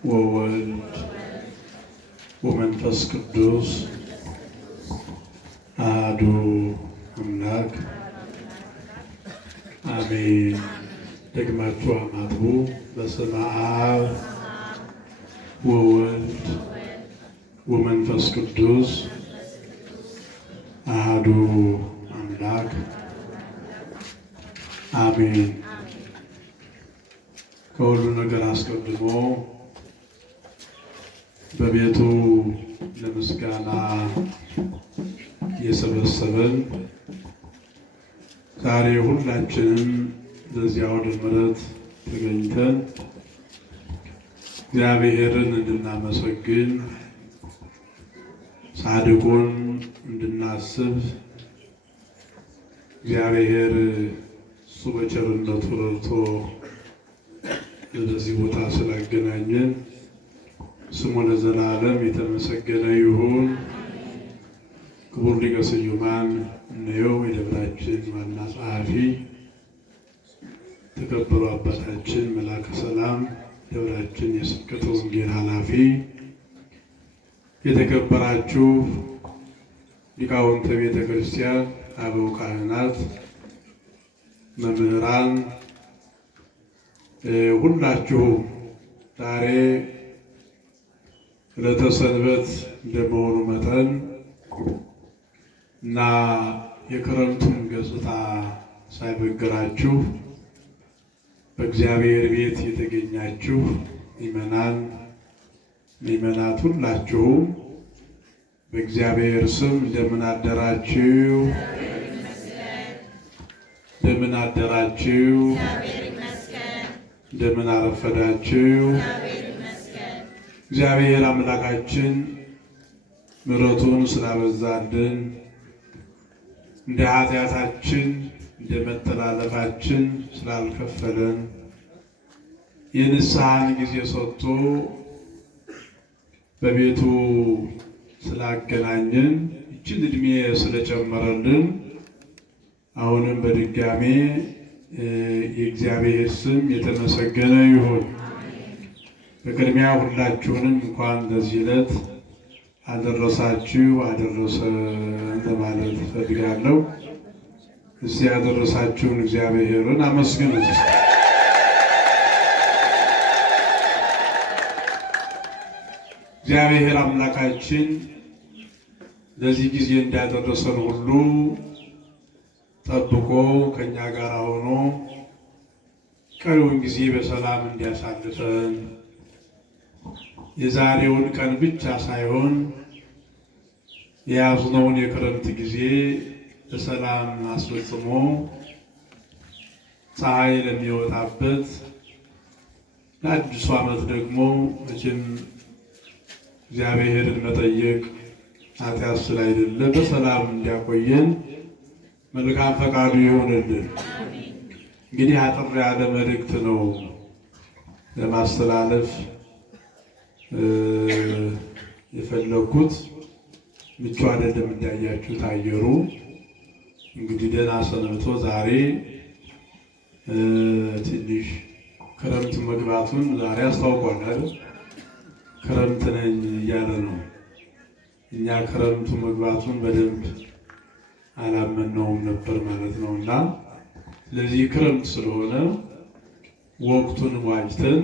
ወወልድ ወመንፈስ ቅዱስ አሐዱ አምላክ አሜን። ደግማችሁ አማትቡ። በስመ አብ ወወልድ ወመንፈስ ቅዱስ አሐዱ አምላክ አሜን። ከሁሉ ነገር አስቀድሞ በቤቱ ለምስጋና የሰበሰበን ዛሬ ሁላችንም በዚህ አውደ ምሕረት ተገኝተን እግዚአብሔርን እንድናመሰግን ጻድቁን እንድናስብ እግዚአብሔር እሱ በቸርነቱ ረድቶ በዚህ ቦታ ስላገናኘን ስሙ ለዘላለም የተመሰገነ ይሁን። ክቡር ሊቀ ስዩማን እነሆ የደብራችን ዋና ጸሐፊ የተከበሩ አባታችን መላከ ሰላም ደብራችን የስብከተ ወንጌል ኃላፊ፣ የተከበራችሁ ሊቃውንተ ቤተ ክርስቲያን፣ አበው ካህናት፣ መምህራን ሁላችሁም ዛሬ ዕለተ ሰንበት እንደመሆኑ መጠን እና የክረምቱን ገጽታ ሳይበግራችሁ በእግዚአብሔር ቤት የተገኛችሁ ምእመናት ሁላችሁም በእግዚአብሔር ስም እንደምን አደራችሁ? እንደምን አደራችሁ? እንደምን አረፈዳችሁ? እግዚአብሔር አምላካችን ምሕረቱን ስላበዛልን እንደ ኃጢአታችን እንደ መተላለፋችን ስላልከፈለን የንስሐን ጊዜ ሰጥቶ በቤቱ ስላገናኘን ይችን ዕድሜ ስለጨመረልን አሁንም በድጋሜ የእግዚአብሔር ስም የተመሰገነ ይሁን። በቅድሚያ ሁላችሁንም እንኳን ለዚህ ዕለት አደረሳችሁ አደረሰን ለማለት እፈልጋለሁ። እስቲ ያደረሳችሁን እግዚአብሔርን አመስግኑት። እግዚአብሔር አምላካችን ለዚህ ጊዜ እንዳደረሰን ሁሉ ጠብቆ ከኛ ጋር ሆኖ ቀሪውን ጊዜ በሰላም እንዲያሳልፈን የዛሬውን ቀን ብቻ ሳይሆን የያዝነውን የክረምት ጊዜ በሰላም አስፈጽሞ ፀሐይ ለሚወጣበት ለአዲሱ ዓመት ደግሞ መቼም እግዚአብሔርን መጠየቅ ኃጢአት ስላይደለ በሰላም እንዲያቆየን መልካም ፈቃዱ ይሆንልን። እንግዲህ አጠር ያለ መልእክት ነው ለማስተላለፍ የፈለኩት። ምቹ አይደለም እንዳያችሁት አየሩ። እንግዲህ ደህና ሰንብቶ ዛሬ ትንሽ ክረምት መግባቱን ዛሬ አስታውቋል አይደል? ክረምት ነኝ እያለ ነው። እኛ ክረምቱ መግባቱን በደንብ አላመነውም ነበር ማለት ነው። እና ስለዚህ ክረምት ስለሆነ ወቅቱን ዋጅተን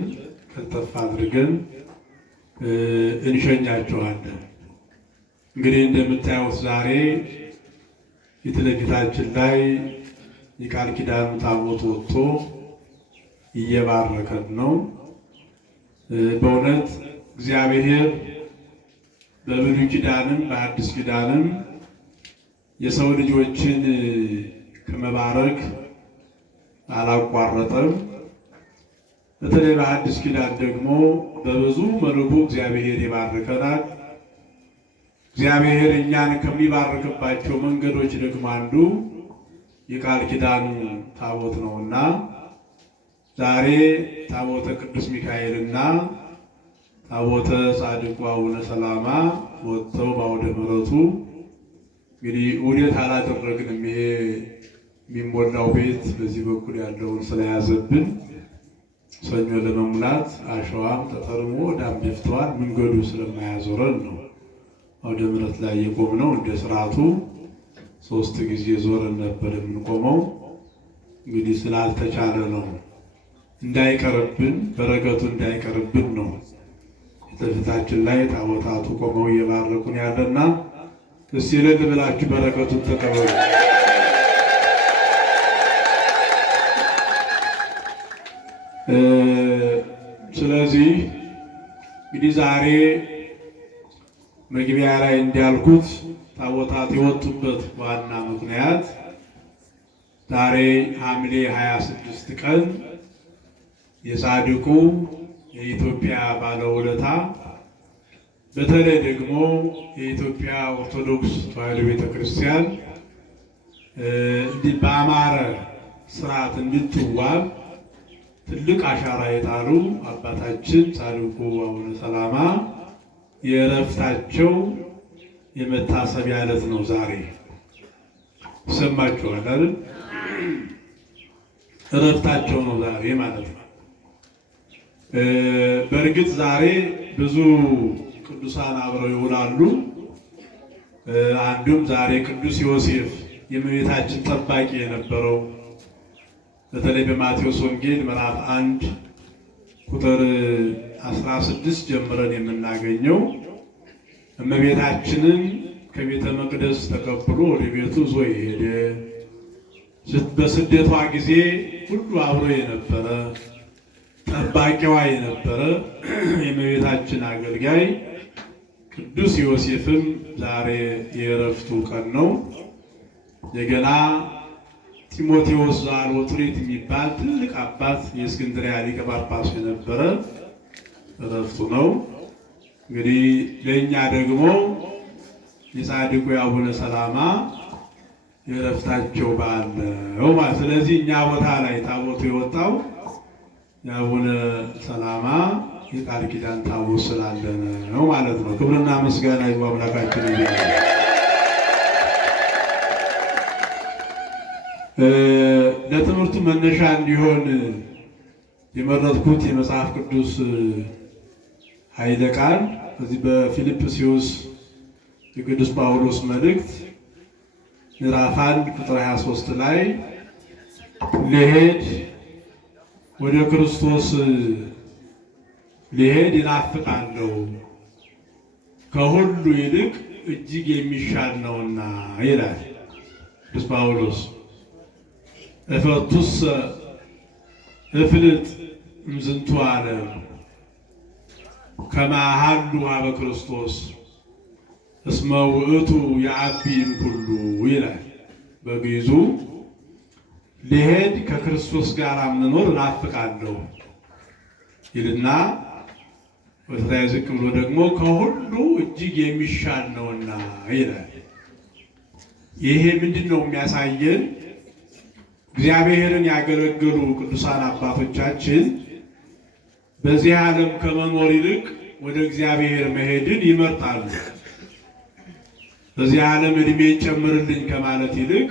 ከተፍ አድርገን እንሸኛቸዋለን። እንግዲህ እንደምታዩት ዛሬ ፊት ለፊታችን ላይ የቃል ኪዳኑ ታቦት ወጥቶ እየባረከን ነው። በእውነት እግዚአብሔር በብሉይ ኪዳንም በአዲስ ኪዳንም የሰው ልጆችን ከመባረክ አላቋረጠም። በተለይ በአዲስ ኪዳን ደግሞ በብዙ መልኩ እግዚአብሔር ይባርከናል። እግዚአብሔር እኛን ከሚባርክባቸው መንገዶች ደግሞ አንዱ የቃል ኪዳኑ ታቦት ነውና ዛሬ ታቦተ ቅዱስ ሚካኤልና ታቦተ ጻድቁ አቡነ ሰላማ ወጥተው በአውደ ምሕረቱ እንግዲህ ውዴት አላደረግንም። ይሄ የሚሞላው ቤት በዚህ በኩል ያለውን ስለያዘብን ሰኞ ለመሙላት አሸዋም ጠጠርሞ ዳም ደፍተዋል። መንገዱ ስለማያዞረን ነው አውደ ምሕረት ላይ የቆምነው። እንደ ስርዓቱ 3 ጊዜ ዞረን ነበር የምንቆመው። እንግዲህ ስላልተቻለ ነው፣ እንዳይቀርብን በረከቱ እንዳይቀርብን ነው። ፊታችን ላይ ታቦታቱ ቆመው እየባረኩን ያለና እስቲ እልል ብላችሁ በረከቱን ተቀበሉ። ስለዚህ እንግዲህ ዛሬ መግቢያ ላይ እንዳልኩት ታቦታት የወጡበት ዋና ምክንያት ዛሬ ሐምሌ 26 ቀን የጻድቁ የኢትዮጵያ ባለውለታ በተለይ ደግሞ የኢትዮጵያ ኦርቶዶክስ ተዋሕዶ ቤተክርስቲያን እንዲህ በአማረ ስርዓት እንድትዋብ ትልቅ አሻራ የጣሉ አባታችን ጻድቁ አቡነ ሰላማ የዕረፍታቸው የመታሰቢያ ዕለት ነው ዛሬ። ሰማችኋል አይደል? ዕረፍታቸው ነው ዛሬ ማለት ነው። በእርግጥ ዛሬ ብዙ ቅዱሳን አብረው ይውላሉ። አንዱም ዛሬ ቅዱስ ዮሴፍ የእመቤታችን ጠባቂ የነበረው በተለይ በማቴዎስ ወንጌል ምዕራፍ 1 ቁጥር 16 ጀምረን የምናገኘው እመቤታችንን ከቤተ መቅደስ ተቀብሎ ወደ ቤቱ ይዞ የሄደ በስደቷ ጊዜ ሁሉ አብሮ የነበረ ጠባቂዋ የነበረ የእመቤታችን አገልጋይ ቅዱስ ዮሴፍም ዛሬ የዕረፍቱ ቀን ነው። እንደገና ጢሞቴዎስ ዘአልወትሬት የሚባል ትልቅ አባት የእስክንድርያ ሊቀ ጳጳስ የነበረ ዕረፍቱ ነው። እንግዲህ ለእኛ ደግሞ የጻድቁ የአቡነ ሰላማ የዕረፍታቸው በዓል ነው ማለት። ስለዚህ እኛ ቦታ ላይ ታቦቱ የወጣው የአቡነ ሰላማ የቃል ኪዳን ታቦት ስላለ ነው ማለት ነው። ክብርና ምስጋና ይግባው አምላካችን ይላል። ለትምህርቱ መነሻ እንዲሆን የመረጥኩት የመጽሐፍ ቅዱስ ኃይለ ቃል በዚህ በፊልጵስዩስ የቅዱስ ጳውሎስ መልእክት ምዕራፍ 1 ቁጥር 23 ላይ ልሄድ ወደ ክርስቶስ ልሄድ ይናፍቃለሁ ከሁሉ ይልቅ እጅግ የሚሻል ነውና ይላል ቅዱስ ጳውሎስ። እፈቱሰ እፍልጥ እምዝንቱ ዓለም ከመ አሐሉ ኀበ ክርስቶስ እስመ ውእቱ የዐቢም ኩሉ ይላል። በግዕዙ ልሄድ ከክርስቶስ ጋር መኖር እናፍቃለሁ ይልና በተለይ ዝቅ ብሎ ደግሞ ከሁሉ እጅግ የሚሻል ነውና ይላል። ይሄ ምንድን ነው የሚያሳየን? እግዚአብሔርን ያገለገሉ ቅዱሳን አባቶቻችን በዚህ ዓለም ከመኖር ይልቅ ወደ እግዚአብሔር መሄድን ይመርጣሉ። በዚህ ዓለም ዕድሜ ጨምርልኝ ከማለት ይልቅ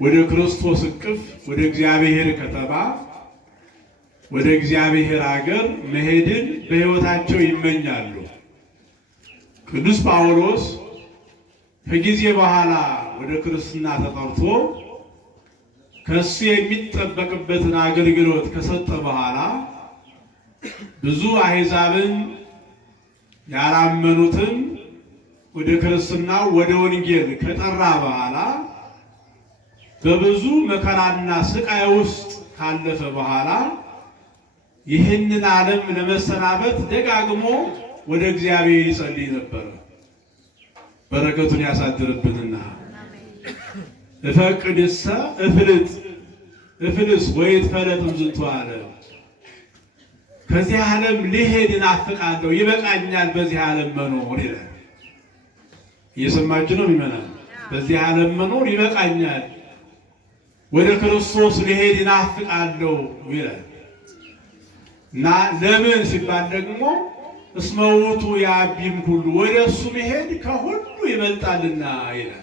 ወደ ክርስቶስ እቅፍ ወደ እግዚአብሔር ከተማ ወደ እግዚአብሔር ሀገር መሄድን በሕይወታቸው ይመኛሉ። ቅዱስ ጳውሎስ ከጊዜ በኋላ ወደ ክርስትና ተጠርቶ ከሱ የሚጠበቅበትን አገልግሎት ከሰጠ በኋላ ብዙ አሕዛብን ያላመኑትን ወደ ክርስትና ወደ ወንጌል ከጠራ በኋላ በብዙ መከራና ስቃይ ውስጥ ካለፈ በኋላ ይህንን ዓለም ለመሰናበት ደጋግሞ ወደ እግዚአብሔር ይጸልይ ነበር። በረከቱን ያሳድርብንና እፈቅድሰ እፍልስ ወይትፈለጥ እምዝንቱ ዓለም ከዚህ ዓለም ልሄድ እናፍቃለሁ ይበቃኛል በዚህ ዓለም መኖር ይላል። እየሰማችሁ ነው የሚመናል። በዚህ ዓለም መኖር ይበቃኛል ወደ ክርስቶስ ልሄድ እናፍቃለሁ ይላል እና ለምን ሲባል ደግሞ እስመ ውእቱ የዐቢም ኩሉ ወደ እሱ መሄድ ከሁሉ ይበልጣልና ይላል።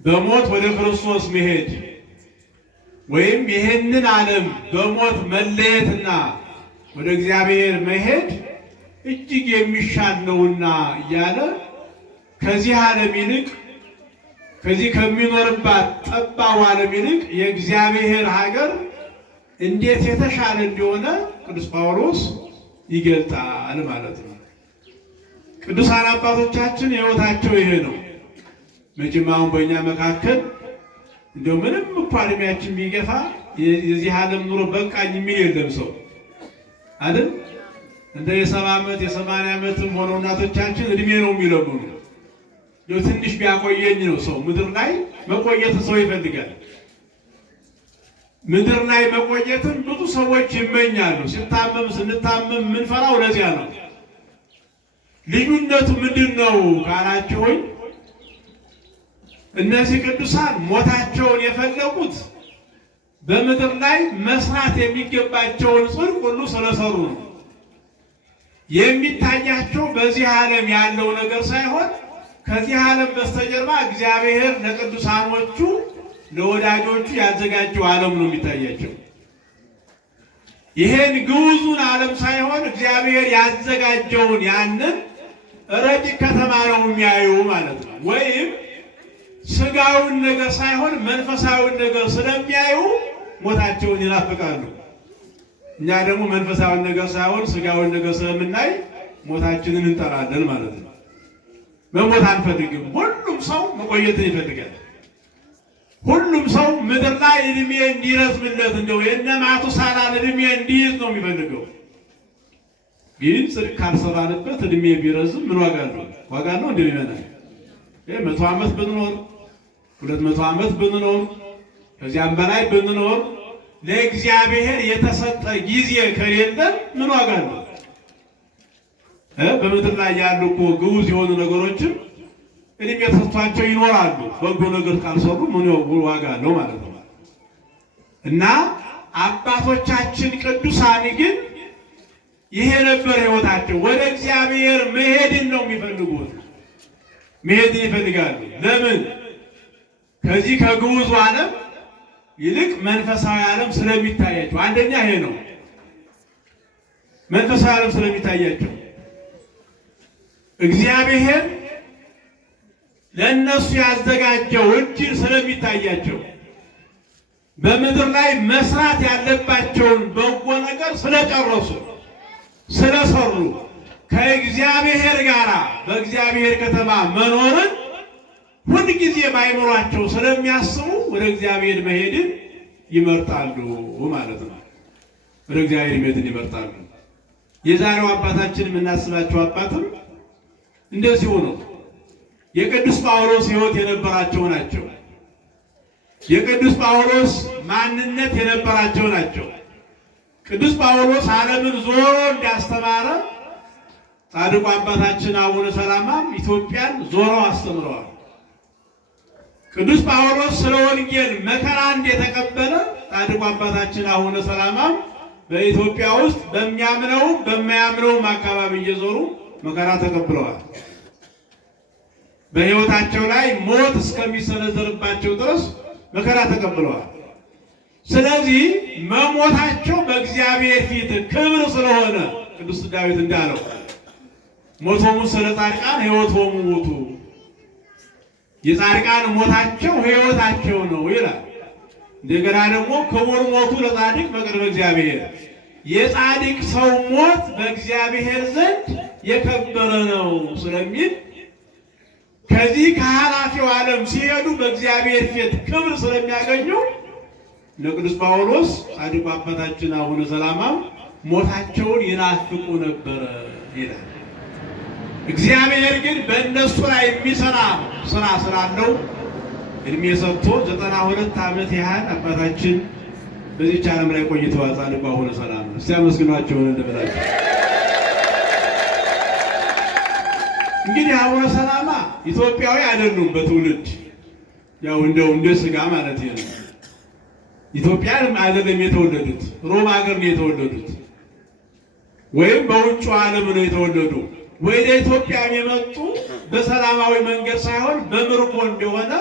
በሞት ወደ ክርስቶስ መሄድ ወይም ይህንን ዓለም በሞት መለየትና ወደ እግዚአብሔር መሄድ እጅግ የሚሻል ነውና እያለ ከዚህ ዓለም ይልቅ ከዚህ ከሚኖርባት ጠባብ ዓለም ይልቅ የእግዚአብሔር ሀገር እንዴት የተሻለ እንደሆነ ቅዱስ ጳውሎስ ይገልጣል ማለት ነው። ቅዱሳን አባቶቻችን ሕይወታቸው ይሄ ነው። መቼም አሁን በእኛ መካከል እንደው ምንም እንኳን እድሜያችን ቢገፋ የዚህ ዓለም ኑሮ በቃኝ የሚል የለም ሰው አይደል? እንደ የ70 ዓመት የ80 ዓመትም ሆነው እናቶቻችን እድሜ ነው የሚለምኑ። እንደው ትንሽ ቢያቆየኝ ነው ሰው ምድር ላይ መቆየት ሰው ይፈልጋል። ምድር ላይ መቆየትን ብዙ ሰዎች ይመኛሉ። ሲታመም ስንታመም ምንፈራው ለዚያ ነው። ልዩነቱ ምንድነው ካላችሁኝ፣ እነዚህ ቅዱሳን ሞታቸውን የፈለጉት በምድር ላይ መስራት የሚገባቸውን ጽድቅ ሁሉ ስለሰሩ ነው። የሚታያቸው በዚህ ዓለም ያለው ነገር ሳይሆን ከዚህ ዓለም በስተጀርባ እግዚአብሔር ለቅዱሳኖቹ ለወዳጆቹ ያዘጋጀው ዓለም ነው የሚታያቸው። ይሄን ግዑዙን ዓለም ሳይሆን እግዚአብሔር ያዘጋጀውን ያንን ረቂቅ ከተማ ነው የሚያዩ ማለት ነው። ወይም ስጋውን ነገር ሳይሆን መንፈሳዊውን ነገር ስለሚያዩ ሞታቸውን ይናፍቃሉ። እኛ ደግሞ መንፈሳዊውን ነገር ሳይሆን ስጋውን ነገር ስለምናይ ሞታችንን እንጠራለን ማለት ነው። መሞት አንፈልግም። ሁሉም ሰው መቆየትን ይፈልጋል። ሁሉም ሰው ምድር ላይ እድሜ እንዲረዝምለት እንደው የነ ማቱሳላን እድሜ እንዲይዝ ነው የሚፈልገው። ግን ጽድቅ ካልሰራንበት እድሜ ቢረዝም ምን ዋጋ አለው? ዋጋ ነው እንደሚመናል። 100 ዓመት ብንኖር 200 ዓመት ብንኖር ከዚያም በላይ ብንኖር ለእግዚአብሔር የተሰጠ ጊዜ ከሌለን ምን ዋጋ አለው? በምድር ላይ ያሉ እኮ ግዑዝ የሆኑ ነገሮችም እድሜ ተሰጥቷቸው ይኖራሉ። በጎ ነገር ካልሰሩ ምን ዋጋ አለው ማለት ነው። እና አባቶቻችን ቅዱሳን ግን ይሄ ነበር ሕይወታቸው። ወደ እግዚአብሔር መሄድን ነው የሚፈልጉት። መሄድን ይፈልጋሉ። ለምን? ከዚህ ከግዑዙ ዓለም ይልቅ መንፈሳዊ ዓለም ስለሚታያቸው። አንደኛ ይሄ ነው፣ መንፈሳዊ ዓለም ስለሚታያቸው እግዚአብሔር ለእነሱ ያዘጋጀው እድል ስለሚታያቸው በምድር ላይ መስራት ያለባቸውን በጎ ነገር ስለጨረሱ ስለሰሩ ከእግዚአብሔር ጋር በእግዚአብሔር ከተማ መኖርን ሁልጊዜ ባይኖራቸው ስለሚያስቡ ወደ እግዚአብሔር መሄድን ይመርጣሉ ማለት ነው። ወደ እግዚአብሔር መሄድን ይመርጣሉ። የዛሬው አባታችን የምናስባቸው አባትም እንደዚሁ ነው። የቅዱስ ጳውሎስ ሕይወት የነበራቸው ናቸው። የቅዱስ ጳውሎስ ማንነት የነበራቸው ናቸው። ቅዱስ ጳውሎስ ዓለምን ዞሮ እንዳስተማረ ጻድቁ አባታችን አቡነ ሰላማም ኢትዮጵያን ዞሮ አስተምረዋል። ቅዱስ ጳውሎስ ስለ ወንጌል መከራ እንደተቀበለ ጻድቁ አባታችን አቡነ ሰላማም በኢትዮጵያ ውስጥ በሚያምነውም በማያምነውም አካባቢ እየዞሩ መከራ ተቀብለዋል። በሕይወታቸው ላይ ሞት እስከሚሰነዘርባቸው ድረስ መከራ ተቀብለዋል። ስለዚህ መሞታቸው በእግዚአብሔር ፊት ክብር ስለሆነ ቅዱስ ዳዊት እንዳለው ሞቶሙ ስለ ጻድቃን ሕይወቶሙ ውእቱ፣ የጻድቃን ሞታቸው ሕይወታቸው ነው ይላል። እንደገና ደግሞ ክቡር ሞቱ ለጻድቅ በቅድመ እግዚአብሔር፣ የጻድቅ ሰው ሞት በእግዚአብሔር ዘንድ የከበረ ነው ስለሚል ከዚህ ከኃላፊው ዓለም ሲሄዱ በእግዚአብሔር ፊት ክብር ስለሚያገኙ ለቅዱስ ጳውሎስ ጻድቁ አባታችን አቡነ ሰላማም ሞታቸውን ይናፍቁ ነበረ ይላል። እግዚአብሔር ግን በእነሱ ላይ የሚሰራ ስራ ስላለው እድሜ ሰጥቶ 92 ዓመት ያህል አባታችን በዚህች ዓለም ላይ ቆይተዋል። ጻድቁ አቡነ ሰላማ እስቲ አመስግኗቸውን እንደበላቸው። እንግዲህ አቡነ ሰላማ ኢትዮጵያዊ አይደሉም በትውልድ ያው እንደ ስጋ ማለት ነው። ኢትዮጵያ አይደለም የተወለዱት፣ ሮማ ሀገር ነው የተወለዱት፣ ወይም በውጭ ዓለም ነው የተወለዱ። ወደ ኢትዮጵያ የመጡ በሰላማዊ መንገድ ሳይሆን በምርኮ እንደሆነ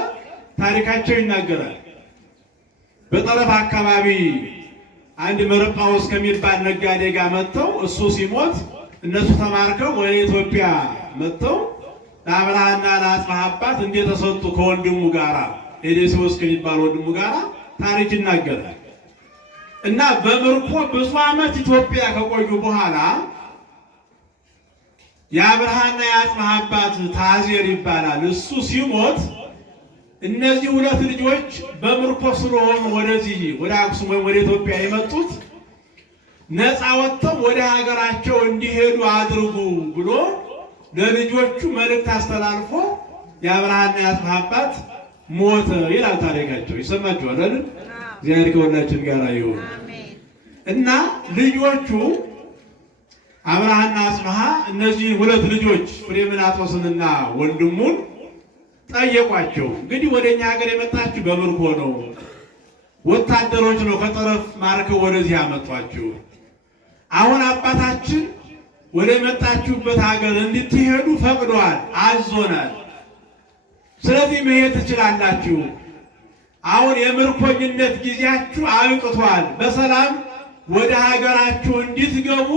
ታሪካቸው ይናገራል። በጠረፍ አካባቢ አንድ መርጳውስ ከሚባል ነጋዴ ጋር መጥተው እሱ ሲሞት እነሱ ተማርከው ወደ ኢትዮጵያ መጥተው ለአብርሃና ለአጽብሃ አባት እንደተሰጡ ከወንድሙ ጋራ ኤዴስዮስ ከሚባል ወንድሙ ጋራ ታሪክ ይናገራል። እና በምርኮ ብዙ ዓመት ኢትዮጵያ ከቆዩ በኋላ የአብርሃና የአጽብሃ አባት ታዜር ይባላል። እሱ ሲሞት እነዚህ ሁለት ልጆች በምርኮ ስለሆኑ ወደዚህ ወደ አክሱም ወይም ወደ ኢትዮጵያ የመጡት ነፃ ወጥተው ወደ ሀገራቸው እንዲሄዱ አድርጉ ብሎ ለልጆቹ መልእክት አስተላልፎ የአብርሃና የአጽብሃ አባት ሞተ ይላል ታሪካቸው። ይሰማችኋል አይደል? እግዚአብሔር ከሁላችን ጋር ይሁን። እና ልጆቹ አብርሃና አጽብሃ እነዚህ ሁለት ልጆች ፍሬምናጦስንና ወንድሙን ጠየቋቸው። እንግዲህ ወደኛ ሀገር የመጣችሁ በምርኮ ነው፣ ወታደሮች ነው ከጠረፍ ማርከው ወደዚህ ያመጧችሁ። አሁን አባታችን ወደ መጣችሁበት ሀገር እንድትሄዱ ፈቅዷል፣ አዞናል። ስለዚህ መሄድ ትችላላችሁ። አሁን የምርኮኝነት ጊዜያችሁ አብቅቷል። በሰላም ወደ ሀገራችሁ እንድትገቡ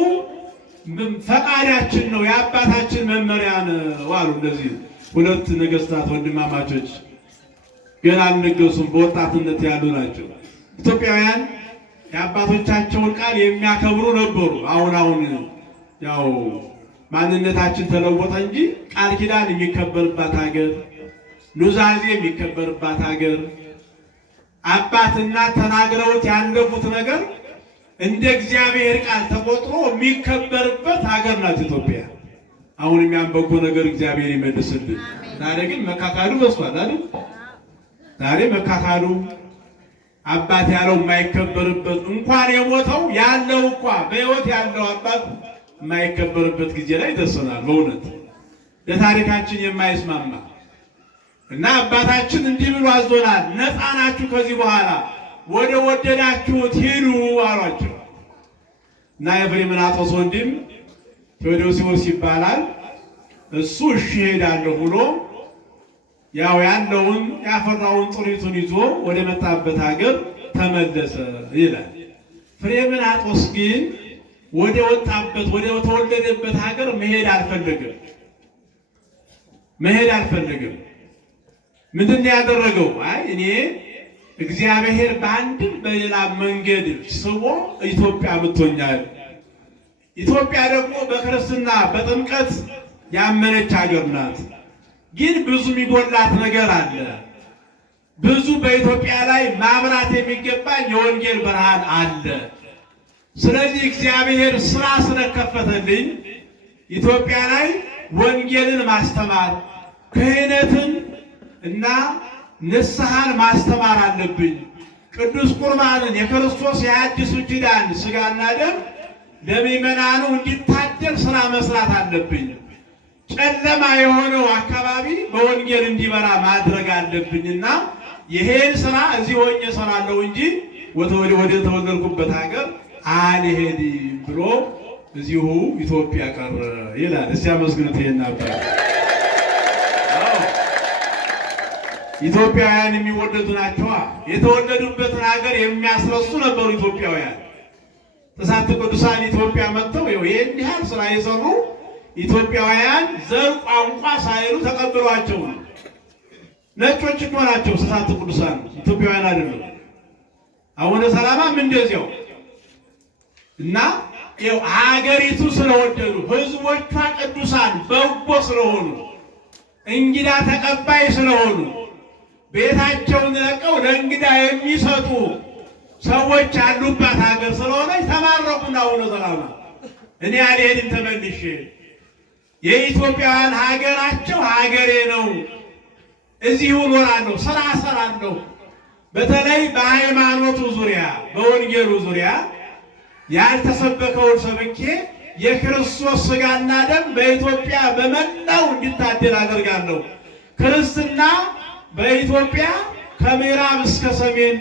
ፈቃዳችን ነው፣ የአባታችን መመሪያ ነው አሉ። እነዚህ ሁለት ነገስታት ወንድማማቾች ገና አልነገሱም፣ በወጣትነት ያሉ ናቸው። ኢትዮጵያውያን የአባቶቻቸውን ቃል የሚያከብሩ ነበሩ። አሁን ያው ማንነታችን ተለወጠ እንጂ ቃል ኪዳን የሚከበርባት ሀገር፣ ኑዛዜ የሚከበርባት ሀገር፣ አባትና ተናግረውት ያለፉት ነገር እንደ እግዚአብሔር ቃል ተቆጥሮ የሚከበርበት ሀገር ናት ኢትዮጵያ። አሁን ያን በጎ ነገር እግዚአብሔር ይመልስልን። ዛሬ ግን መካካዱ በዝቷል አይደል? ዛሬ መካካዱ አባት ያለው የማይከበርበት እንኳን የሞተው ያለው እንኳን በሕይወት ያለው አባት የማይከበርበት ጊዜ ላይ ደርሰናል። በእውነት ለታሪካችን የማይስማማ እና አባታችን እንዲህ ብሎ አዞናል። ነፃ ናችሁ፣ ከዚህ በኋላ ወደ ወደዳችሁት ሂዱ አሏቸው። እና የፍሬምናጦስ ወንድም ቴዎዶስዮስ ይባላል። እሱ እሺ ሄዳለሁ ብሎ ያው ያለውን ያፈራውን ጥሪቱን ይዞ ወደ መጣበት ሀገር ተመለሰ ይላል። ፍሬምናጦስ ግን ወደ ወጣበት ወደ ተወለደበት ሀገር መሄድ አልፈለገም። ምንድን ነው ያደረገው? አይ እኔ እግዚአብሔር በአንድም በሌላ መንገድ ስቦ ኢትዮጵያ አምጥቶኛል። ኢትዮጵያ ደግሞ በክርስትና በጥምቀት ያመነች ሀገር ናት። ግን ብዙ የሚጎላት ነገር አለ። ብዙ በኢትዮጵያ ላይ ማብራት የሚገባኝ የወንጌል ብርሃን አለ። ስለዚህ እግዚአብሔር ስራ ስለከፈተልኝ ኢትዮጵያ ላይ ወንጌልን ማስተማር፣ ክህነትን እና ንስሐን ማስተማር አለብኝ። ቅዱስ ቁርባንን የክርስቶስ የአዲሱ ኪዳን ስጋና ደም ለምእመናኑ እንዲታደል ስራ መስራት አለብኝ። ጨለማ የሆነው አካባቢ በወንጌል እንዲበራ ማድረግ አለብኝና ይሄን ስራ እዚህ ሆኜ እሰራለሁ እንጂ ወደ ተወለድኩበት ሀገር አልሄድም ብሎ እዚሁ ኢትዮጵያ ቀረ ይላል። እስቲ አመስግኑት ይሄን ነበር። ኢትዮጵያውያን የሚወደዱ ናቸው። የተወለዱበትን ሀገር የሚያስረሱ ነበሩ ኢትዮጵያውያን። ተስዓቱ ቅዱሳን ኢትዮጵያ መጥተው ይሄን ያህል ስራ የሰሩ ኢትዮጵያውያን ዘር ቋንቋ ሳይሉ ተቀብሏቸው ነው። ነጮች እኮ ናቸው ተስዓቱ ቅዱሳን፣ ኢትዮጵያውያን አይደሉም። አቡነ ሰላማም እንደዚያው እና ሀገሪቱ ስለወደዱ ህዝቦቿ ቅዱሳን በጎ ስለሆኑ እንግዳ ተቀባይ ስለሆኑ ቤታቸውን ለቀው ለእንግዳ የሚሰጡ ሰዎች ያሉባት ሀገር ስለሆነች ተማረኩና አቡነ ሰላማ እኔ አልሄድም ተመልሼ፣ የኢትዮጵያውያን ሀገራቸው ሀገሬ ነው፣ እዚሁ እኖራለሁ፣ ስራ እሰራለሁ። በተለይ በሃይማኖቱ ዙሪያ በወንጌሉ ዙሪያ ያልተሰበከውን ሰብኬ የክርስቶስ ስጋና ደም በኢትዮጵያ በመላው እንዲታደል አደርጋለሁ። ክርስትና በኢትዮጵያ ከምዕራብ እስከ ሰሜን፣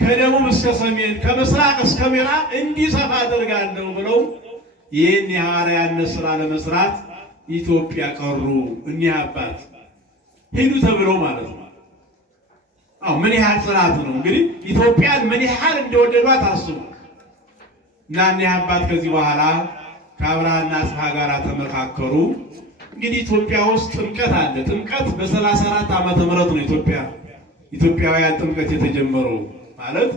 ከደቡብ እስከ ሰሜን፣ ከምስራቅ እስከ ምዕራብ እንዲሰፋ አደርጋለሁ ብለው ይህን የሐዋርያነት ስራ ለመስራት ኢትዮጵያ ቀሩ። እኒህ አባት ሂዱ ተብለው ማለት ነው። ምን ያህል ጽናት ነው እንግዲህ ኢትዮጵያን ምን ያህል እንደወደዷት አስቡ። እና እኒህ አባት ከዚህ በኋላ ከአብርሃና አጽብሃ ጋር ተመካከሩ። እንግዲህ ኢትዮጵያ ውስጥ ጥምቀት አለ። ጥምቀት በ34 ዓመተ ምህረት ነው ኢትዮጵያውያን ጥምቀት የተጀመረው። ማለት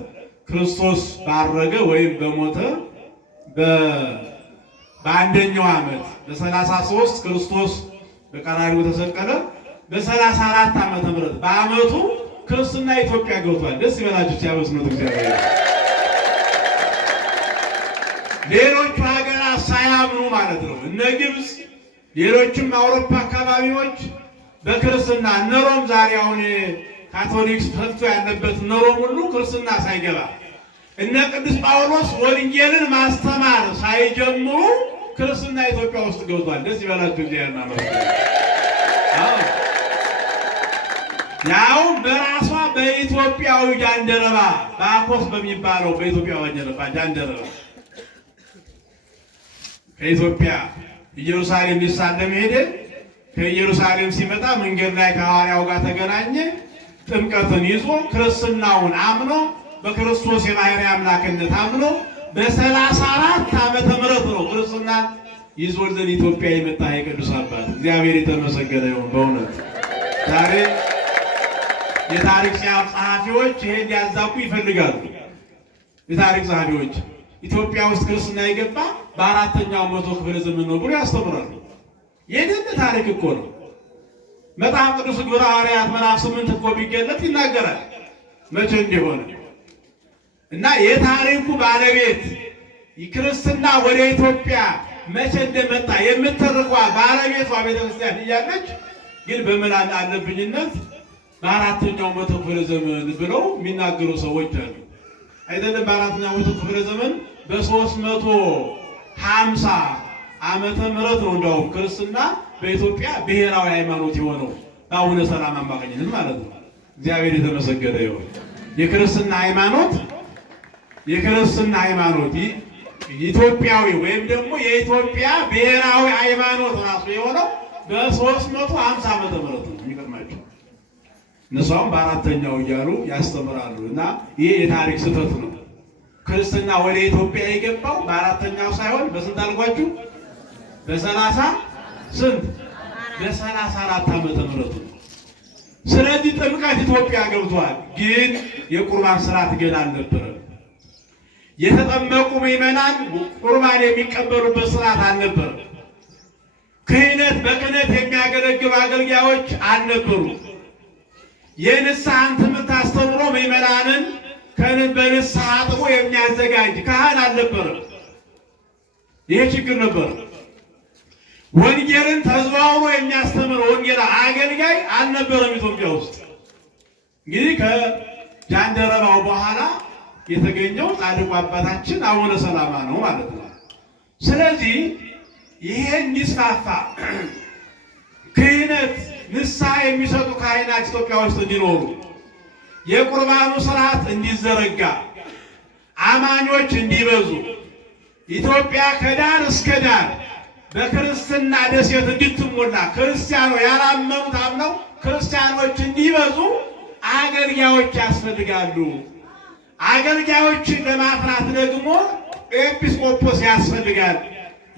ክርስቶስ ባረገ ወይም በሞተ በአንደኛው ዓመት በ33 ክርስቶስ በቀራንዮ ተሰቀለ። በ34 ዓመተ ምህረት በዓመቱ ክርስትና ኢትዮጵያ ገብቷል። ደስ ይበላችሁ ሲያበስኑት እግዚአብሔር። ሌሎቹ ሀገራት ሳያምኑ ማለት ነው እነ ግብፅ፣ ሌሎችም አውሮፓ አካባቢዎች በክርስትና እነ ሮም ዛሬ አሁን ካቶሊክ ፈቶ ያለበት እነ ሮም ሁሉ ክርስትና ሳይገባ እነ ቅዱስ ጳውሎስ ወንጌልን ማስተማር ሳይጀምሩ ክርስትና ኢትዮጵያ ውስጥ ገብቷል። ደስ ይበላችሁ እግዚአብሔር ማለት ነው። ያው በራሷ በኢትዮጵያዊ ጃንደረባ ባኮስ በሚባለው በኢትዮጵያዊ ጃንደረባ ከኢትዮጵያ ኢየሩሳሌም ሊሳለም ሄደ። ከኢየሩሳሌም ሲመጣ መንገድ ላይ ከሐዋርያው ጋር ተገናኘ። ጥምቀትን ይዞ ክርስትናውን አምኖ በክርስቶስ የባሕርይ አምላክነት አምኖ በ34 ዓመተ ምህረት ነው ክርስትናን ይዞልን ኢትዮጵያ የመጣ የቅዱስ አባት እግዚአብሔር የተመሰገነ ይሁን። በእውነት ዛሬ የታሪክ ጸሐፊዎች ይሄን ሊያዛቡ ይፈልጋሉ። የታሪክ ጸሐፊዎች ኢትዮጵያ ውስጥ ክርስትና የገባ በአራተኛው መቶ ክፍለ ዘመን ነው ብሎ ያስተምራሉ። የደም ታሪክ እኮ ነው። መጽሐፍ ቅዱስ ግብረ ሐዋርያት ምዕራፍ 8 እኮ ቢገለጥ ይናገራል መቼ እንደሆነ እና የታሪኩ ባለቤት ክርስትና ወደ ኢትዮጵያ መቼ እንደመጣ የምትተርኳ ባለቤቷ ቤተክርስቲያን እያለች ግን በምን አለብኝነት በአራተኛው መቶ ክፍለ ዘመን ብለው የሚናገሩ ሰዎች አሉ። አይደለም በአራተኛው መቶ ክፍለ ዘመን በ350 ዓመተ ምህረት ነው እንደውም ክርስትና በኢትዮጵያ ብሔራዊ ሃይማኖት የሆነው በአቡነ ሰላማ አማካኝነት ማለት ነው። እግዚአብሔር የተመሰገነ ይሁን። የክርስትና ሃይማኖት ኢትዮጵያዊ ወይም ደግሞ የኢትዮጵያ ብሔራዊ ሃይማኖት ራሱ የሆነው በ350 ዓመተ ምህረት ነው። የሚገርማቸው እነሱም በአራተኛው እያሉ ያስተምራሉ። እና ይህ የታሪክ ስህተት ነው። ክርስትና ወደ ኢትዮጵያ የገባው በአራተኛው ሳይሆን በስንት አልኳችሁ? በ34 ዓመተ ምህረት ነው። ስለዚህ ጥምቀት ኢትዮጵያ ገብቷል። ግን የቁርባን ስርዓት ገና አልነበረም። የተጠመቁ ምዕመናን ቁርባን የሚቀበሉበት ስርዓት አልነበረም። በክህነት የሚያገለግሉ አገልጋዮች አልነበሩ። የንስሐን ትምህርት አስተምሮ ምዕመናንን በንስሐ አጥቦ የሚያዘጋጅ ካህን አልነበረም። ይሄ ችግር ነበር። ወንጌልን ተዘዋውሮ የሚያስተምር ወንጌል አገልጋይ አልነበረም ኢትዮጵያ ውስጥ። እንግዲህ ከጃንደረባው በኋላ የተገኘው ጻድቁ አባታችን አቡነ ሰላማ ነው ማለት ነው። ስለዚህ ይሄ እንዲስፋፋ ክህነት ንስሐ የሚሰጡ ካህናት ኢትዮጵያ ውስጥ እንዲኖሩ፣ የቁርባኑ ስርዓት እንዲዘረጋ፣ አማኞች እንዲበዙ፣ ኢትዮጵያ ከዳር እስከ ዳር በክርስትና ደሴት እንድትሞላ ክርስቲያኖች ያላመኑት አምነው ክርስቲያኖች እንዲበዙ አገልጋዮች ያስፈልጋሉ። አገልጋዮችን ለማፍራት ደግሞ ኤጲስቆጶስ ያስፈልጋል።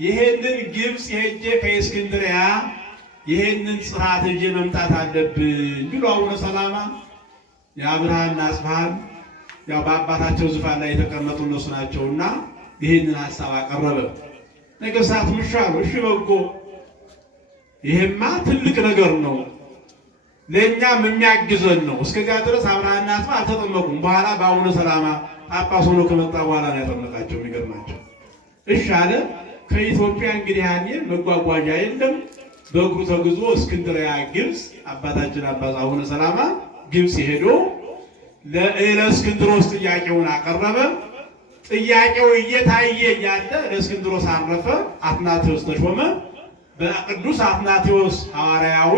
ይሄንን ግብፅ ሄጄ ከእስክንድርያ ይሄንን ጽራት ይዤ መምጣት አለብኝ ብሎ አቡነ ሰላማ የአብርሃና አጽብሃን ያው በአባታቸው ዙፋን ላይ የተቀመጡ እነሱ ናቸውና ይሄንን ሐሳብ አቀረበ። ነገሥታት ምሻሉ እሺ በጎ ይሄማ ትልቅ ነገር ነው፣ ለእኛም የሚያግዘን ነው። እስከዚያ ድረስ አብርሃና አጽብሃ አልተጠመቁም። በኋላ በአቡነ ሰላማ ጳጳስ ሆኖ ከመጣ በኋላ ነው ያጠመቃቸው። የሚገርማቸው እሺ አለ። ከኢትዮጵያ እንግዲህ ያኔ መጓጓዣ የለም። በእግሩ ተጉዞ እስክንድርያ ግብፅ አባታችን አቡነ ሰላማ ግብፅ ሄዶ ለእስክንድሮስ ጥያቄውን አቀረበ። ጥያቄው እየታየ ያለ ለእስክንድሮስ አረፈ። አትናቴዎስ ተሾመ። በቅዱስ አትናቴዎስ ሐዋርያዊ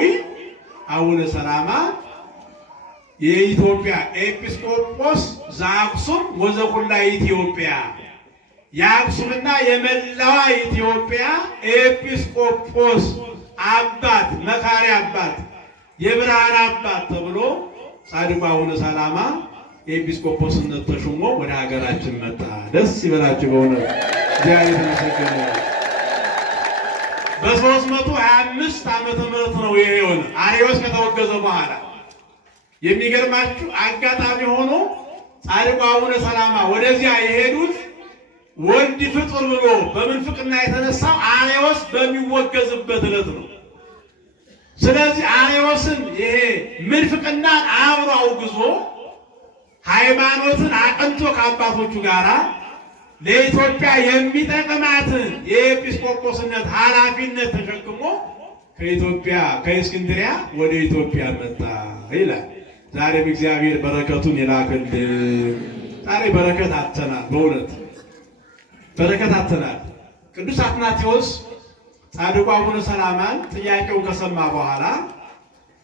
አቡነ ሰላማ የኢትዮጵያ ኤጲስቆጶስ ዘአክሱም ወዘኩላ ኢትዮጵያ የአክሱምና የመላዋ ኢትዮጵያ ኤጲስቆጶስ አባት፣ መካሪ አባት፣ የብርሃን አባት ተብሎ ጻድቁ አቡነ ሰላማ የኤጲስቆጶስነት ተሾሞ ወደ ሀገራችን መጣ። ደስ ይበላችሁ በእውነት እግዚአብሔር የተመሰገነ። በ325 ዓመተ ምህረት ነው ይሄ የሆነ አርዮስ ከተወገዘ በኋላ። የሚገርማችሁ አጋጣሚ ሆኖ ጻድቁ አቡነ ሰላማ ወደዚያ የሄዱት ወልድ ፍጡር ብሎ በምንፍቅና የተነሳው አርዮስ በሚወገዝበት ዕለት ነው። ስለዚህ አርዮስን ይሄ ምንፍቅናን አብሮ አውግዞ ሃይማኖትን አቅንቶ ከአባቶቹ ጋር ለኢትዮጵያ የሚጠቅማትን የኤጲስቆጶስነት ኃላፊነት ተሸክሞ ከኢትዮጵያ ከእስክንድርያ ወደ ኢትዮጵያ መጣ ይላል። ዛሬም እግዚአብሔር በረከቱን ይላክልን። ዛሬ በረከት አጥተናል፣ በእውነት በረከት አጥተናል። ቅዱስ አትናቴዎስ ጻድቁ አቡነ ሰላማን ጥያቄውን ከሰማ በኋላ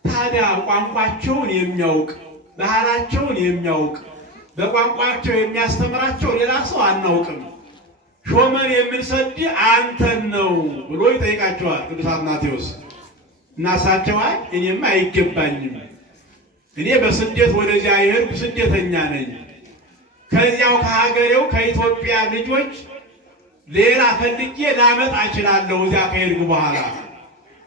ታዲያ ቋንቋቸውን የሚያውቅ ባህላቸውን የሚያውቅ በቋንቋቸው የሚያስተምራቸው ሌላ ሰው አናውቅም፣ ሾመን የምንሰድ አንተን ነው ብሎ ይጠይቃቸዋል ቅዱስ አትናቴዎስ። እና እሳቸው አይ እኔማ አይገባኝም፣ እኔ በስደት ወደዚያ የሄድኩ ስደተኛ ነኝ፣ ከዚያው ከሀገሬው ከኢትዮጵያ ልጆች ሌላ ፈልጌ ላመጣ እችላለሁ እዚያ ከሄድኩ በኋላ፣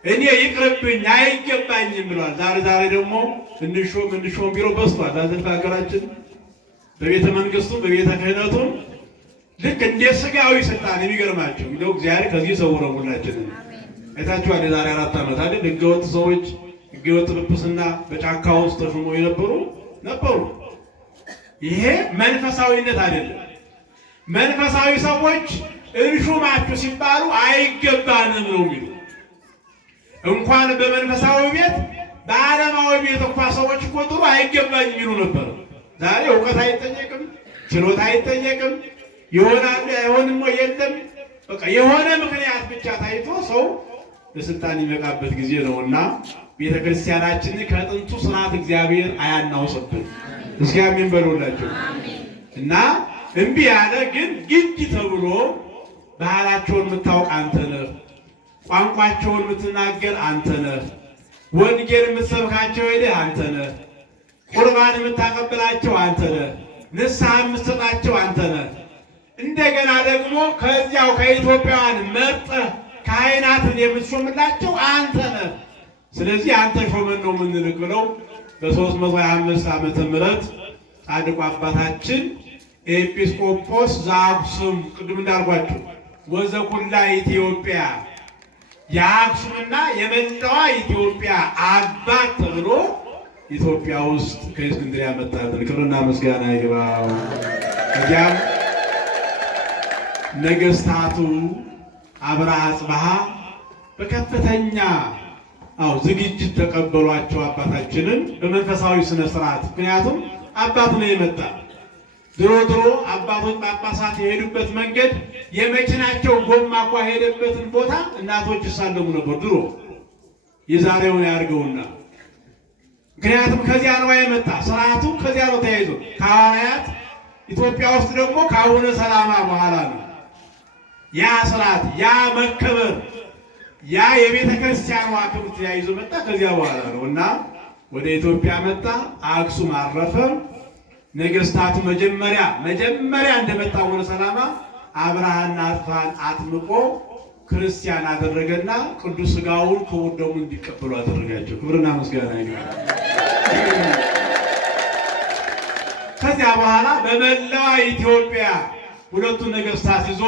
እኔ ይቅርብኝ አይገባኝም ብሏል። ዛሬ ደግሞ እንሾም ቢሮ በዝቷል አይደል? በሀገራችን በቤተ መንግስቱ በቤተ ክህነቱም ልክ እንደ ስጋዊ ስልጣን የሚገርማቸው እንደው እግዚአብሔር ከዚህ ሰውረው ሁላችንን አይታችኋል። የዛሬ 4 ዓመት አይደል ህገወጥ ሰዎች ህገወጥ ጵጵስና በጫካ ውስጥ ተሾሞ ነበሩ። ይሄ መንፈሳዊነት አይደለም። መንፈሳዊ ሰዎች እንሹማችሁ ሲባሉ አይገባንም ነው የሚሉ። እንኳን በመንፈሳዊ ቤት በዓለማዊ ቤት እንኳን ሰዎች እኮ ጥሩ አይገባኝም ይሉ ነበር። ዛሬ እውቀት አይጠየቅም፣ ችሎታ አይጠየቅም፣ ይሆናል አይሆንም የለም፣ በቃ የሆነ ምክንያት ብቻ ታይቶ ሰው ለስልጣን የሚበቃበት ጊዜ ነውና ቤተክርስቲያናችን ከጥንቱ ስርዓት እግዚአብሔር አያናውጽብን። እስኪ አሜን በሉላችሁ። እና እምቢ ያለ ግን ግድ ተብሎ ባህላቸውን የምታውቅ አንተ ነህ፣ ቋንቋቸውን የምትናገር አንተ ነህ፣ ወንጌል የምትሰብካቸው ሄደህ አንተ ነህ፣ ቁርባን የምታቀብላቸው አንተ ነህ፣ ንስሐ የምትሰጣቸው አንተ ነህ። እንደገና ደግሞ ከዚያው ከኢትዮጵያውያን መርጠህ ካህናትን የምትሾምላቸው አንተ ነህ። ስለዚህ አንተ ሾመን ነው የምንልክ ብለው በ325 ዓመተ ምህረት ጻድቁ አባታችን ኤጲስቆጶስ ዘአክሱም ቅድም እንዳልኳችሁ ወዘኩላ ኢትዮጵያ የአክሱምና የመላዋ ኢትዮጵያ አባት ተብሎ ኢትዮጵያ ውስጥ ከእስክንድርያ መጣልን። ክብርና ምስጋና ይግባው። እዚያም ነገስታቱ አብርሃ አጽብሃ በከፍተኛ ዝግጅት ተቀበሏቸው አባታችንን በመንፈሳዊ ስነ ስርዓት። ምክንያቱም አባት ነው የመጣ። ድሮ አባቶች ጳጳሳት የሄዱበት መንገድ የመኪናቸው ጎማ እንኳ ሄደበትን ቦታ እናቶች ይሳለሙ ነበር ድሮ። የዛሬውን ያድርገውና ምክንያቱም ከዚያ ነው የመጣ ስርዓቱ፣ ከዚያ ነው ተያይዞ ከሐዋርያት ኢትዮጵያ ውስጥ ደግሞ ከአቡነ ሰላማ በኋላ ነው ያ ስርዓት ያ መከበር ያ የቤተ ክርስቲያኗ ክብር ተያይዞ መጣ። ከዚያ በኋላ ነው እና ወደ ኢትዮጵያ መጣ። አክሱም አረፈ። ነገስታቱ መጀመሪያ እንደመጣ አቡነ ሰላማ አብርሃና አጽብሃን አጥምቆ ክርስቲያን አደረገና ቅዱስ ሥጋውን ክቡር ደሙን እንዲቀበሉ አደረጋቸው። ክብርና ምስጋና ይሁን። ከዚያ በኋላ በመላዋ ኢትዮጵያ ሁለቱን ነገስታት ይዞ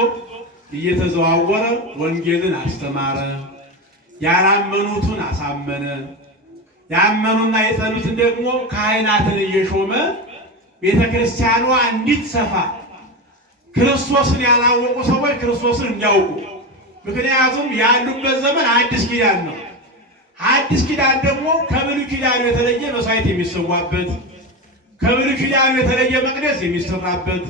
እየተዘዋወረ ወንጌልን አስተማረ። ያላመኑትን አሳመነ። ያመኑና የጸኑትን ደግሞ ካህናትን እየሾመ ቤተ ክርስቲያኗ እንዲትሰፋ ክርስቶስን ያላወቁ ሰዎች ክርስቶስን እንዲያውቁ። ምክንያቱም ያሉበት ዘመን አዲስ ኪዳን ነው። አዲስ ኪዳን ደግሞ ከብሉይ ኪዳኑ የተለየ መስዋዕት የሚሰዋበት፣ ከብሉይ ኪዳኑ የተለየ መቅደስ የሚሰራበት፣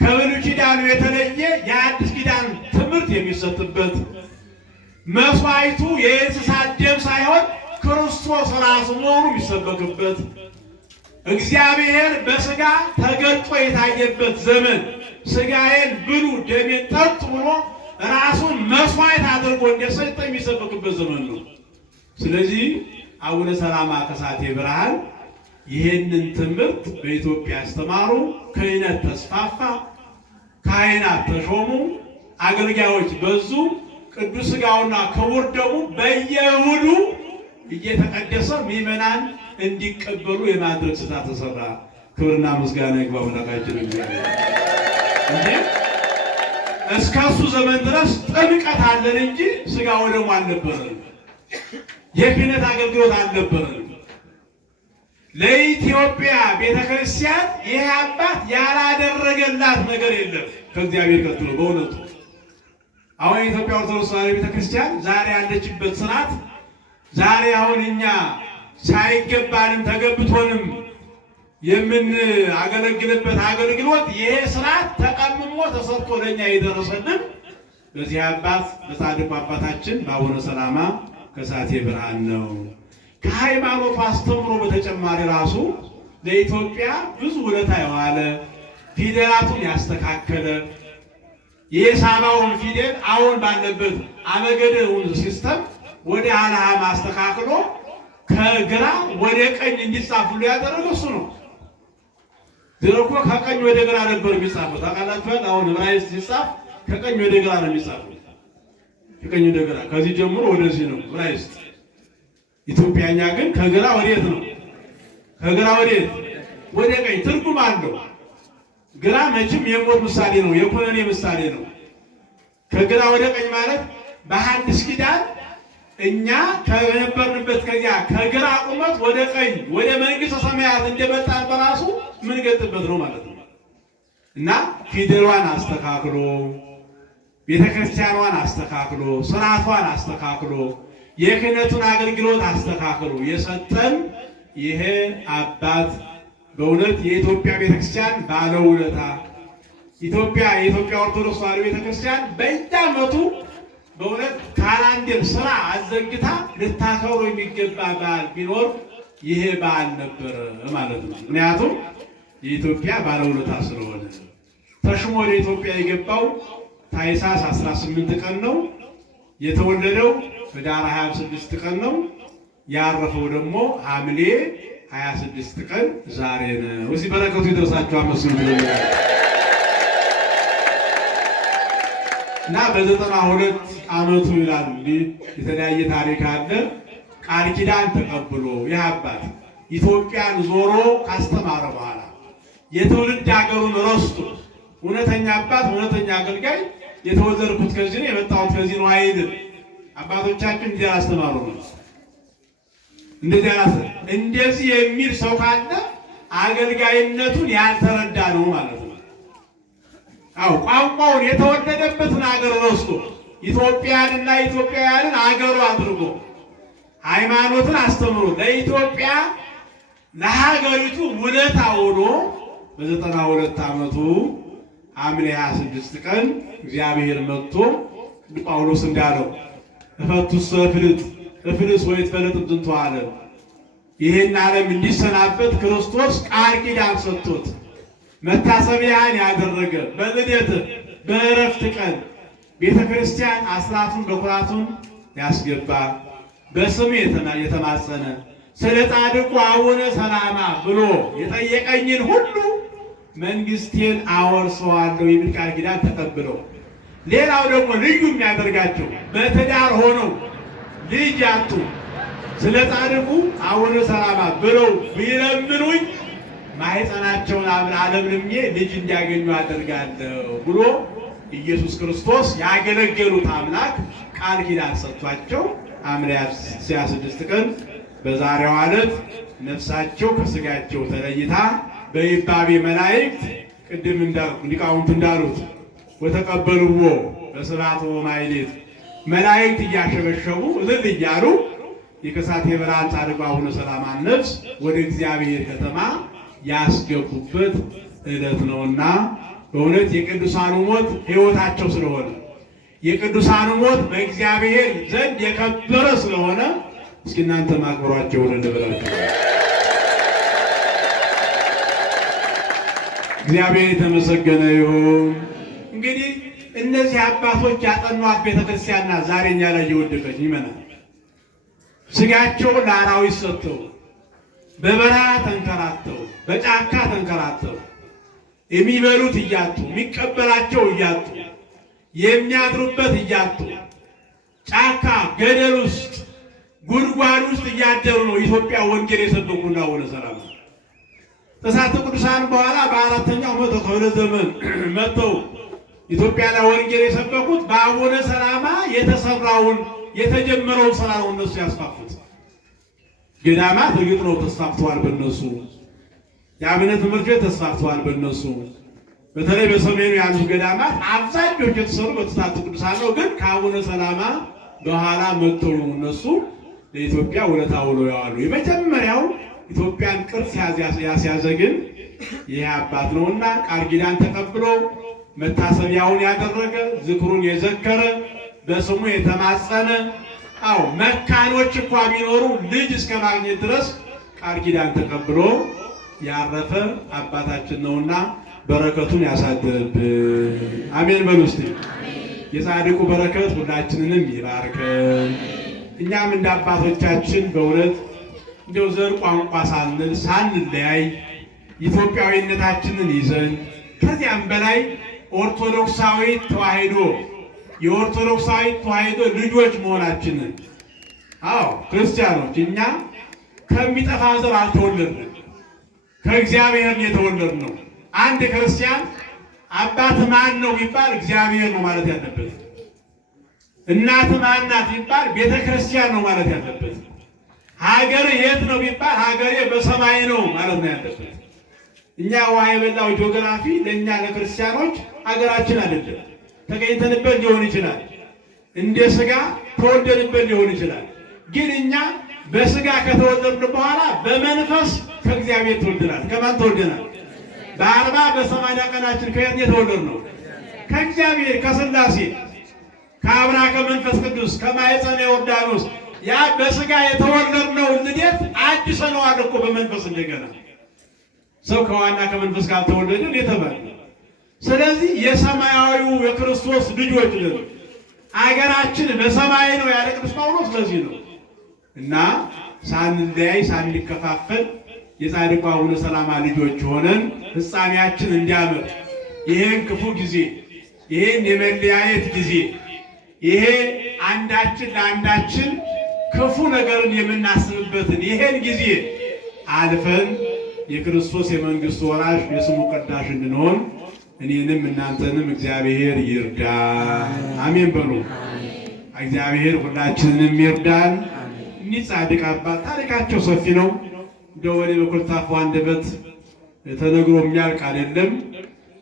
ከብሉይ ኪዳኑ የተለየ የአዲስ ኪዳን ትምህርት የሚሰጥበት፣ መስዋዕቱ የእንስሳት ደም ሳይሆን ክርስቶስ ራሱ መሆኑ የሚሰበክበት፣ እግዚአብሔር በሥጋ ተገልጦ የታየበት ዘመን፣ ሥጋዬን ብሉ ደሜን ጠጡ ብሎ ራሱን መስዋዕት አድርጎ እንደሰጠ የሚሰበክበት ዘመን ነው። ስለዚህ አቡነ ሰላማ ከሳቴ ብርሃን ይህንን ትምህርት በኢትዮጵያ አስተማሩ። ክህነት ተስፋፋ፣ ካህናት ተሾሙ፣ አገልጋዮች በዙ። ቅዱስ ሥጋውና ክቡር ደሙ በየእሁዱ እየተቀደሰ ምዕመናን እንዲቀበሉ የማድረግ ስራ ተሰራ። ክብርና ምስጋና ይግባው ለአምላካችን እግዚአብሔር። እንጂ እስከ እሱ ዘመን ድረስ ጥምቀት አለን እንጂ ሥጋ ወደሙ አልነበረንም። የክህነት አገልግሎት አልነበረንም። ለኢትዮጵያ ቤተክርስቲያን ይህ አባት ያላደረገላት ነገር የለም ከእግዚአብሔር ቀጥሎ። በእውነቱ አሁን የኢትዮጵያ ኦርቶዶክስ ተዋሕዶ ቤተክርስቲያን ዛሬ ያለችበት ስርዓት ዛሬ አሁን እኛ ሳይገባንም ተገብቶንም የምናገለግልበት አገልግሎት ይሄ ስርዓት ተቀምሞ ተሰርቶ ለኛ የደረሰልን በዚህ አባት በጻድቁ አባታችን በአቡነ ሰላማ ከሳቴ ብርሃን ነው። ከሃይማኖቱ አስተምሮ በተጨማሪ ራሱ ለኢትዮጵያ ብዙ ውለታ የዋለ ፊደላቱን ያስተካከለ የሳባውን ፊደል አሁን ባለበት አመገደውን ሲስተም ወደ አልሃ ማስተካክሎ ከግራ ወደ ቀኝ እንዲጻፉ ያደረገው እሱ ነው። ድሮ እኮ ከቀኝ ወደ ግራ ነበር የሚጻፈው። ታውቃላችሁ? አሁን ዕብራይስጥ ሲጻፍ ከቀኝ ወደ ግራ ነው የሚጻፈው። ከቀኝ ወደ ግራ፣ ከዚህ ጀምሮ ወደዚህ ነው ዕብራይስጥ። ኢትዮጵያኛ ግን ከግራ ወዴት ነው? ከግራ ወዴት? ወደ ቀኝ። ትርጉም አለው። ግራ መቼም የሞት ምሳሌ ነው፣ የኩነኔ ምሳሌ ነው። ከግራ ወደ ቀኝ ማለት በሐዲስ ኪዳን እኛ ከነበርንበት ከዚያ ከግራ ቁመት ወደ ቀኝ ወደ መንግሥተ ሰማያት እንደመጣን በራሱ ምን ገልጥበት ነው ማለት ነው። እና ፊደሏን አስተካክሎ ቤተክርስቲያኗን አስተካክሎ ስርዓቷን አስተካክሎ የክህነቱን አገልግሎት አስተካክሎ የሰጠን ይሄ አባት በእውነት የኢትዮጵያ ቤተክርስቲያን ባለውለታ፣ የኢትዮጵያ ኦርቶዶክስ ተዋሕዶ ቤተክርስቲያን በየዓመቱ በእውነት ካላንደር ስራ አዘግታ ልታከብረው የሚገባ በዓል ቢኖር ይሄ በዓል ነበር ማለት ነው። ምክንያቱም የኢትዮጵያ ባለውለታ ስለሆነ ተሽሞ ወደ ኢትዮጵያ የገባው ታኅሳስ 18 ቀን ነው። የተወለደው ኅዳር 26 ቀን ነው። ያረፈው ደግሞ ሐምሌ 26 ቀን ዛሬ ነው። እዚህ በረከቱ ይደርሳችሁ አመስግኑ ብለናል። እና በ92 ዓመቱ ይላል እንግዲህ የተለያየ ታሪክ አለ። ቃል ኪዳን ተቀብሎ ይህ አባት ኢትዮጵያን ዞሮ ካስተማረ በኋላ የትውልድ ሀገሩን ረስቶ እውነተኛ አባት እውነተኛ አገልጋይ የተወለድኩት ከዚህ ነው የመጣሁት ከዚህ ነው አይልም። አባቶቻችን እንዲህ ያስተማሩ ነው። እንደዚህ የሚል ሰው ካለ አገልጋይነቱን ያልተረዳ ነው ማለት ነው። አው ቋንቋውን የተወለደበትን ሀገር ረስቶ ኢትዮጵያንና ኢትዮጵያውያንን አገሩ አድርጎ ሃይማኖትን አስተምሮ ለኢትዮጵያ ለሀገሪቱ ውለታ ውሎ በ92 ዓመቱ ሐምሌ 26 ቀን እግዚአብሔር መጥቶ ጳውሎስ እንዳለው እፈቱሰ እፍልስ ወይትፈልጥ እንትን ተዋለ ይሄን ዓለም እንዲሰናበት ክርስቶስ ቃል ኪዳን ሰጥቶት መታሰቢያን ያደረገ በልደት በዕረፍት ቀን ቤተክርስቲያን አስራቱን በኩራቱን ያስገባ በስሜ የተማጸነ ስለ ጻድቁ አቡነ ሰላማ ብሎ የጠየቀኝን ሁሉ መንግስቴን አወርሰዋለሁ የሚል ቃል ኪዳን ተቀብለው፣ ሌላው ደግሞ ልዩ የሚያደርጋቸው በትዳር ሆነው ልጅ ያጡ ስለ ጻድቁ አቡነ ሰላማ ብለው ቢለምኑኝ ማኅፀናቸውን አለምልሜ ልጅ እንዲያገኙ አደርጋለሁ ብሎ ኢየሱስ ክርስቶስ ያገለገሉት አምላክ ቃል ኪዳን ሰጥቷቸው ሐምሌ 26 ቀን በዛሬው ዕለት ነፍሳቸው ከስጋቸው ተለይታ በይባቤ መላእክት ቅድም ሊቃውንት እንዳሉት ወተቀበልዎ በስብሐት ወማኅሌት መላእክት እያሸበሸቡ እልል እያሉ የከሳቴ ብርሃን ጻድቁ አቡነ ሰላማን ነፍስ ወደ እግዚአብሔር ከተማ ያስገቡበት ዕለት ነውና በእውነት የቅዱሳኑ ሞት ሕይወታቸው ስለሆነ የቅዱሳኑ ሞት በእግዚአብሔር ዘንድ የከበረ ስለሆነ እስኪ እናንተ ማክበሯቸው እንደበላችሁ እግዚአብሔር የተመሰገነ ይሁን። እንግዲህ እነዚህ አባቶች ያጠኗት ቤተክርስቲያንና ዛሬ እኛ ላይ የወደቀች ይመናል። ስጋቸው ለአራዊት ሰጥተው በበረሃ ተንከራተው በጫካ ተንከራተው የሚበሉት እያጡ የሚቀበላቸው እያጡ የሚያድሩበት እያጡ ጫካ ገደል ውስጥ ጉድጓድ ውስጥ እያደሩ ነው ኢትዮጵያ ወንጌል የሰበኩና አቡነ ሰላማ ተስዓቱ ቅዱሳን በኋላ በአራተኛው መቶ ክፍለ ዘመን መጥተው ኢትዮጵያ ላይ ወንጌል የሰበኩት በአቡነ ሰላማ የተሰራውን የተጀመረውን ስራ ነው እነሱ ያስፋፉት። ገዳማት እርግጥ ነው ተስፋፍተዋል በእነሱ፣ የአብነት ትምህርት ቤት ተስፋፍተዋል በእነሱ። በተለይ በሰሜኑ ያሉት ገዳማት አብዛኞቹ የተሰሩ በተስዓቱ ቅዱሳን ነው። ግን ከአቡነ ሰላማ በኋላ መጥተው ነው እነሱ ለኢትዮጵያ ውለታ ውለው ያዋሉ። የመጀመሪያው ኢትዮጵያን ቅርስ ያስያዘ ግን ይህ አባት ነውና ቃል ኪዳን ተቀብሎ መታሰቢያውን ያደረገ ዝክሩን የዘከረ በስሙ የተማጸነ መካኖች እንኳን ቢኖሩ ልጅ እስከ ማግኘት ድረስ ቃል ኪዳን ተቀብሎ ያረፈ አባታችን ነውና በረከቱን ያሳድርብን። አሜን በሉ እስቲ። የጻድቁ በረከት ሁላችንንም ይባርከን። እኛም እንደ አባቶቻችን በእውነት እንደው ዘር ቋንቋ ሳንል ሳንለያይ ኢትዮጵያዊነታችንን ይዘን ከዚያም በላይ ኦርቶዶክሳዊ ተዋሕዶ የኦርቶዶክሳዊ ተዋሕዶ ልጆች መሆናችንን ክርስቲያኖች እኛ ከሚጠፋ ዘር አልተወለድንም፣ ከእግዚአብሔር የተወለድነው። አንድ ክርስቲያን አባት ማን ነው ቢባል እግዚአብሔር ነው ማለት ያለበት። እናት ማን ናት ቢባል ቤተ ክርስቲያን ነው ማለት ያለበት። ሀገር የት ነው ቢባል ሀገሬ በሰማይ ነው ማለት ነው ያለበት። እኛ ውሃ የበላው ጂኦግራፊ ለእኛ ለክርስቲያኖች ሀገራችን አይደለም። ተገኝተንበት ሊሆን ይችላል፣ እንደ ስጋ ተወልደንበት ሊሆን ይችላል። ግን እኛ በስጋ ከተወለድን በኋላ በመንፈስ ከእግዚአብሔር ተወልደናል። ከማን ተወልደናል? በ40 በ80 ቀናችን ከየት የተወለድነው? ከእግዚአብሔር ከሥላሴ ከአብራ ከመንፈስ ቅዱስ ከማኅፀነ ዮርዳኖስ ያ በስጋ የተወለድነው ልደት አድሰነዋል እኮ በመንፈስ እንደገና። ሰው ከዋና ከመንፈስ ካልተወለደ የተባለ። ስለዚህ የሰማያዊው የክርስቶስ ልጆች ነን። አገራችን በሰማይ ነው ያለ ቅዱስ ጳውሎስ ለዚህ ነው። እና ሳንለያይ ሳንከፋፈል የጻድቁ አቡነ ሰላማ ልጆች ሆነን ፍጻሜያችን እንዲያምር ይሄን ክፉ ጊዜ ይሄን የመለያየት ጊዜ ይሄ አንዳችን ለአንዳችን ክፉ ነገርን የምናስብበትን ይሄን ጊዜ አልፈን የክርስቶስ የመንግስቱ ወራሽ የስሙ ቀዳሽ እንድንሆን እኔንም እናንተንም እግዚአብሔር ይርዳ። አሜን በሉ። እግዚአብሔር ሁላችንንም ይርዳን። እኒህ ጻድቅ አባት ታሪካቸው ሰፊ ነው። እንደው ወደ በኮልታፋ አንደበት ተነግሮ የሚያልቅ አይደለም።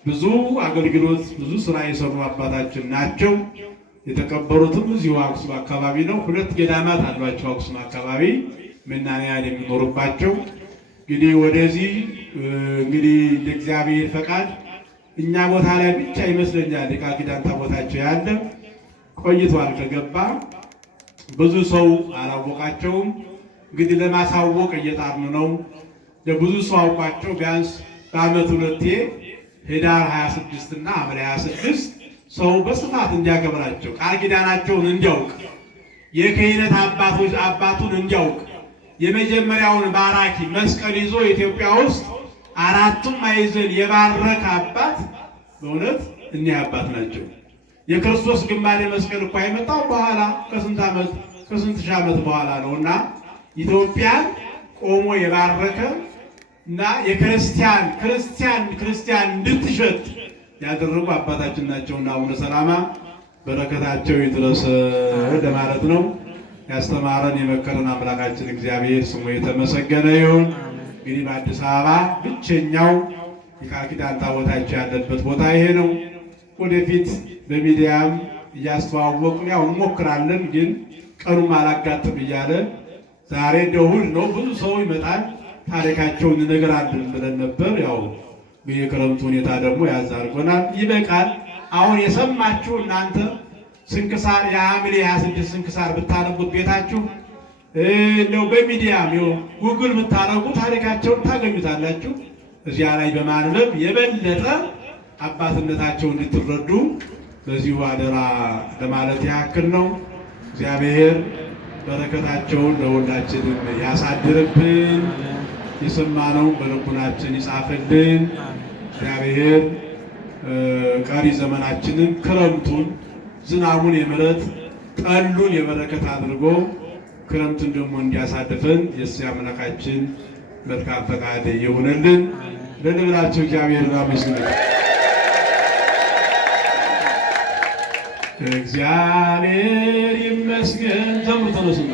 ብዙ አገልግሎት ብዙ ስራ የሰሩ አባታችን ናቸው። የተቀበሩትም እዚሁ አክሱም አካባቢ ነው። 2 ገዳማት አሏቸው አክሱም አካባቢ መናንያን የሚኖሩባቸው። እንግዲህ ወደዚህ እንግዲህ እንደ እግዚአብሔር ፈቃድ እኛ ቦታ ላይ ብቻ ይመስለኛል የቃል ኪዳን ታቦታቸው ያለ ቆይቷል ከገባ ብዙ ሰው አላወቃቸውም። እንግዲህ ለማሳወቅ እየጣርን ነው። ለብዙ ሰው አውቋቸው ቢያንስ በዓመት 2 ህዳር 26 እና ሐምሌ 26 ሰው በስፋት እንዲያከብራቸው ቃል ኪዳናቸውን እንዲያውቅ የክህነት አባቱን እንዲያውቅ የመጀመሪያውን ባራኪ መስቀል ይዞ ኢትዮጵያ ውስጥ 4ቱም ማዕዘን የባረከ አባት በእውነት እኒህ አባት ናቸው። የክርስቶስ ግማደ መስቀል እኮ የመጣው በኋላ ከስንት ሺህ ዓመት በኋላ ነውና ኢትዮጵያን ቆሞ የባረከ እና ክርስቲያን እንድትሸት ያደረጉ አባታችን ናቸውና አቡነ ሰላማ በረከታቸው ይድረስ ለማለት ነው። ያስተማረን የመከረን አምላካችን እግዚአብሔር ስሙ የተመሰገነ ይሁን። እንግዲህ በአዲስ አበባ ብቸኛው የቃል ኪዳን ታቦታቸው ያለበት ቦታ ይሄ ነው። ወደፊት በሚዲያም እያስተዋወቅን ያው እንሞክራለን፣ ግን ቀኑም አላጋጥም እያለ ዛሬ እሑድ ነው፣ ብዙ ሰው ይመጣል፣ ታሪካቸውን እንነግራለን ብለን ነበር። ያው የክረምቱ ሁኔታ ደግሞ ያዝ አድርጎናል። ይበቃል። አሁን የሰማችሁ እናንተ ስንክሳር የሐምሌ 26 ስንክሳር ብታነቡት ቤታችሁ እንደው በሚዲያም ጉግል ብታረጉ ታሪካቸውን ታገኙታላችሁ። እዚያ ላይ በማንበብ የበለጠ አባትነታቸው እንድትረዱ በዚሁ አደራ ለማለት ያክል ነው። እግዚአብሔር በረከታቸውን ለሁላችንም ያሳድርብን። የሰማነውን በልቡናችን ይጻፍልን። እግዚአብሔር ቀሪ ዘመናችንን ክረምቱን ዝናቡን የምሕረት ጠሉን የበረከት አድርጎ ክረምቱን ደግሞ እንዲያሳልፈን የእሱ አምላካችን መልካም ፈቃድ ይሁንልን። ለንብላችሁ እግዚአብሔርን አመስግኑ። እግዚአብሔር ይመስገን። ዘምሩ ተነሱና